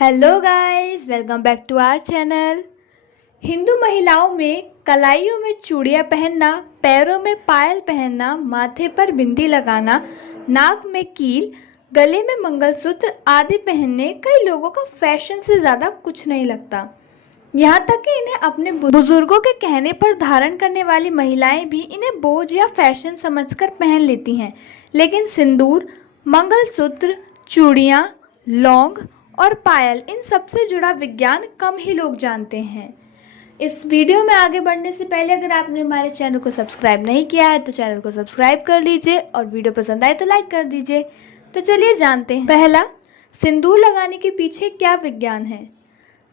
Hello guys, welcome back to our channel. Hindu महिलाओं में कलाइयों में चूड़ियां पहनना, पैरों में पायल पहनना, माथे पर बिंदी लगाना, नाक में कील, गले में मंगलसूत्र आदि पहनने कई लोगों का फैशन से ज़्यादा कुछ नहीं लगता। यहाँ तक कि इन्हें अपने बुजुर्गों के कहने पर धारण करने वाली महिलाएं भी इन्हें बोझ या फैशन समझकर पहन लेती हैं। लेकिन सिंदूर, मंगलसूत्र, चूड़ियाँ, लौंग और पायल, इन सबसे जुड़ा विज्ञान कम ही लोग जानते हैं। इस वीडियो में आगे बढ़ने से पहले अगर आपने हमारे चैनल को सब्सक्राइब नहीं किया है तो चैनल को सब्सक्राइब कर लीजिए और वीडियो पसंद आए तो लाइक कर दीजिए। तो चलिए जानते हैं। पहला, सिंदूर लगाने के पीछे क्या विज्ञान है।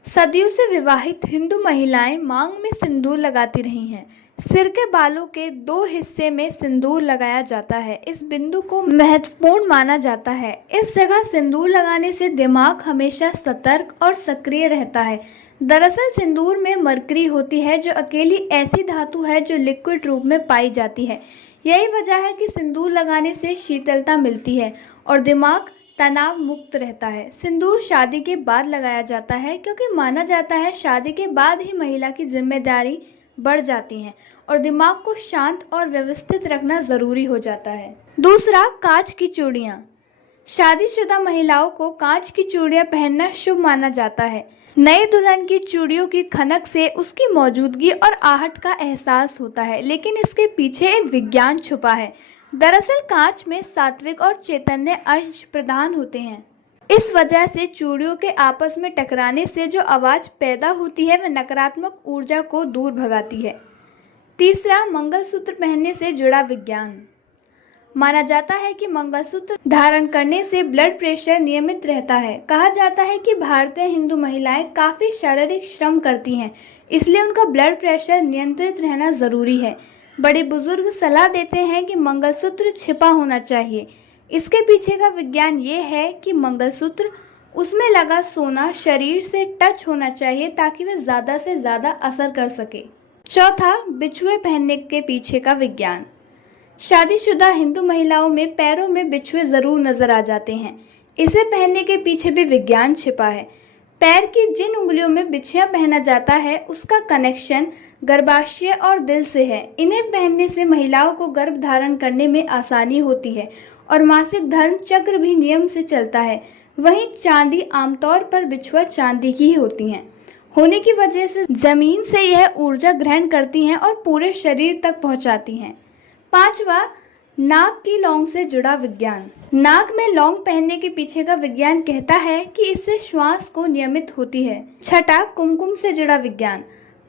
सदियों से विवाहित हिंदू महिलाएं मांग में सिंदूर लगाती रही हैं। सिर के बालों के 2 हिस्से में सिंदूर लगाया जाता है। इस बिंदु को महत्वपूर्ण माना जाता है। इस जगह सिंदूर लगाने से दिमाग हमेशा सतर्क और सक्रिय रहता है। दरअसल सिंदूर में मरकरी होती है, जो अकेली ऐसी धातु है जो लिक्विड रूप में पाई जाती है। यही वजह है कि सिंदूर लगाने से शीतलता मिलती है और दिमाग तनाव मुक्त रहता है। सिंदूर शादी के बाद लगाया जाता है क्योंकि माना जाता है शादी के बाद ही महिला की जिम्मेदारी बढ़ जाती है और दिमाग को शांत और व्यवस्थित रखना जरूरी हो जाता है। दूसरा, कांच की चूड़ियाँ। शादीशुदा महिलाओं को कांच की चूड़ियाँ पहनना शुभ माना जाता है। नई दुल्हन की चूड़ियों की खनक से उसकी मौजूदगी और आहट का एहसास होता है, लेकिन इसके पीछे एक विज्ञान छुपा है। दरअसल कांच में सात्विक और चैतन्य अंश प्रदान होते हैं। इस वजह से चूड़ियों के आपस में टकराने से जो आवाज पैदा होती है वह नकारात्मक ऊर्जा को दूर भगाती है। तीसरा, मंगलसूत्र पहनने से जुड़ा विज्ञान। माना जाता है कि मंगलसूत्र धारण करने से ब्लड प्रेशर नियमित रहता है। कहा जाता है कि भारतीय हिंदू महिलाएं काफी शारीरिक श्रम करती हैं, इसलिए उनका ब्लड प्रेशर नियंत्रित रहना जरूरी है। बड़े बुजुर्ग सलाह देते हैं कि मंगलसूत्र छिपा होना चाहिए। इसके पीछे का विज्ञान ये है कि मंगलसूत्र, उसमें लगा सोना शरीर से टच होना चाहिए ताकि वह ज़्यादा से ज़्यादा असर कर सके। चौथा, बिछुए पहनने के पीछे का विज्ञान। शादीशुदा हिंदू महिलाओं में पैरों में बिछुए ज़रूर नजर आ जाते हैं। इसे पहनने के पीछे भी विज्ञान छिपा है। पैर की जिन उंगलियों में बिछिया पहना जाता है उसका कनेक्शन गर्भाशय और दिल से है। इन्हें पहनने से महिलाओं को गर्भ धारण करने में आसानी होती है और मासिक धर्म चक्र भी नियम से चलता है। वहीं चांदी, आमतौर पर बिछुआ चांदी की ही होने की वजह से जमीन से यह ऊर्जा ग्रहण करती हैं और पूरे शरीर तक पहुंचाती हैं। पांचवा, नाक की लौंग से जुड़ा विज्ञान। नाक में लौंग पहनने के पीछे का विज्ञान कहता है कि इससे श्वास को नियमित होती है। छठा, कुमकुम से जुड़ा विज्ञान।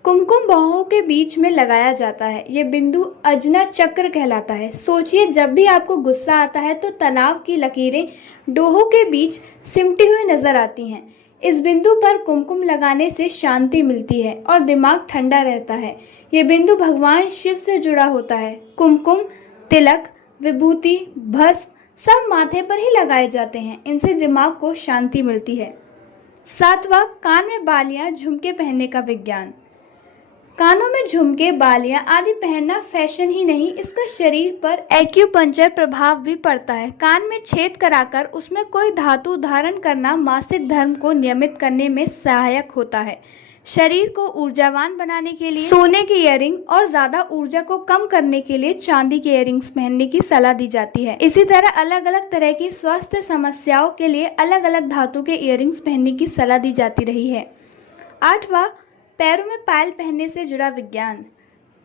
कुमकुम बाहों के बीच में लगाया जाता है। ये बिंदु अजना चक्र कहलाता है। सोचिए, जब भी आपको गुस्सा आता है तो तनाव की लकीरें डोहों के बीच सिमटी हुई नजर आती हैं। इस बिंदु पर कुमकुम लगाने से शांति मिलती है और दिमाग ठंडा रहता है। ये बिंदु भगवान शिव से जुड़ा होता है। कुमकुम, तिलक, विभूति, भस्म सब माथे पर ही लगाए जाते हैं। इनसे दिमाग को शांति मिलती है। सातवां, कान में बालियां, झुमके पहनने का विज्ञान। कानों में झुमके, बालियां आदि पहनना फैशन ही नहीं, इसका शरीर पर एक्यूपंक्चर प्रभाव भी पड़ता है। कान में छेद कराकर उसमें कोई धातु धारण करना मासिक धर्म को नियमित करने में सहायक होता है। शरीर को ऊर्जावान बनाने के लिए सोने के इयररिंग और ज्यादा ऊर्जा को कम करने के लिए चांदी के इयररिंग्स पहनने की सलाह दी जाती है। इसी तरह अलग अलग तरह की स्वास्थ्य समस्याओं के लिए अलग अलग धातु के इयररिंग्स पहनने की सलाह दी जाती रही है। आठवां, पैरों में पायल पहनने से जुड़ा विज्ञान।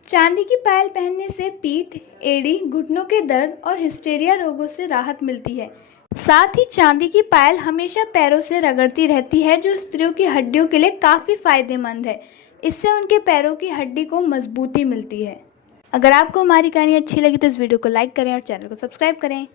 चांदी की पायल पहनने से पीठ, एड़ी, घुटनों के दर्द और हिस्टेरिया रोगों से राहत मिलती है। साथ ही चांदी की पायल हमेशा पैरों से रगड़ती रहती है, जो स्त्रियों की हड्डियों के लिए काफ़ी फायदेमंद है। इससे उनके पैरों की हड्डी को मजबूती मिलती है। अगर आपको हमारी कहानी अच्छी लगी तो इस वीडियो को लाइक करें और चैनल को सब्सक्राइब करें।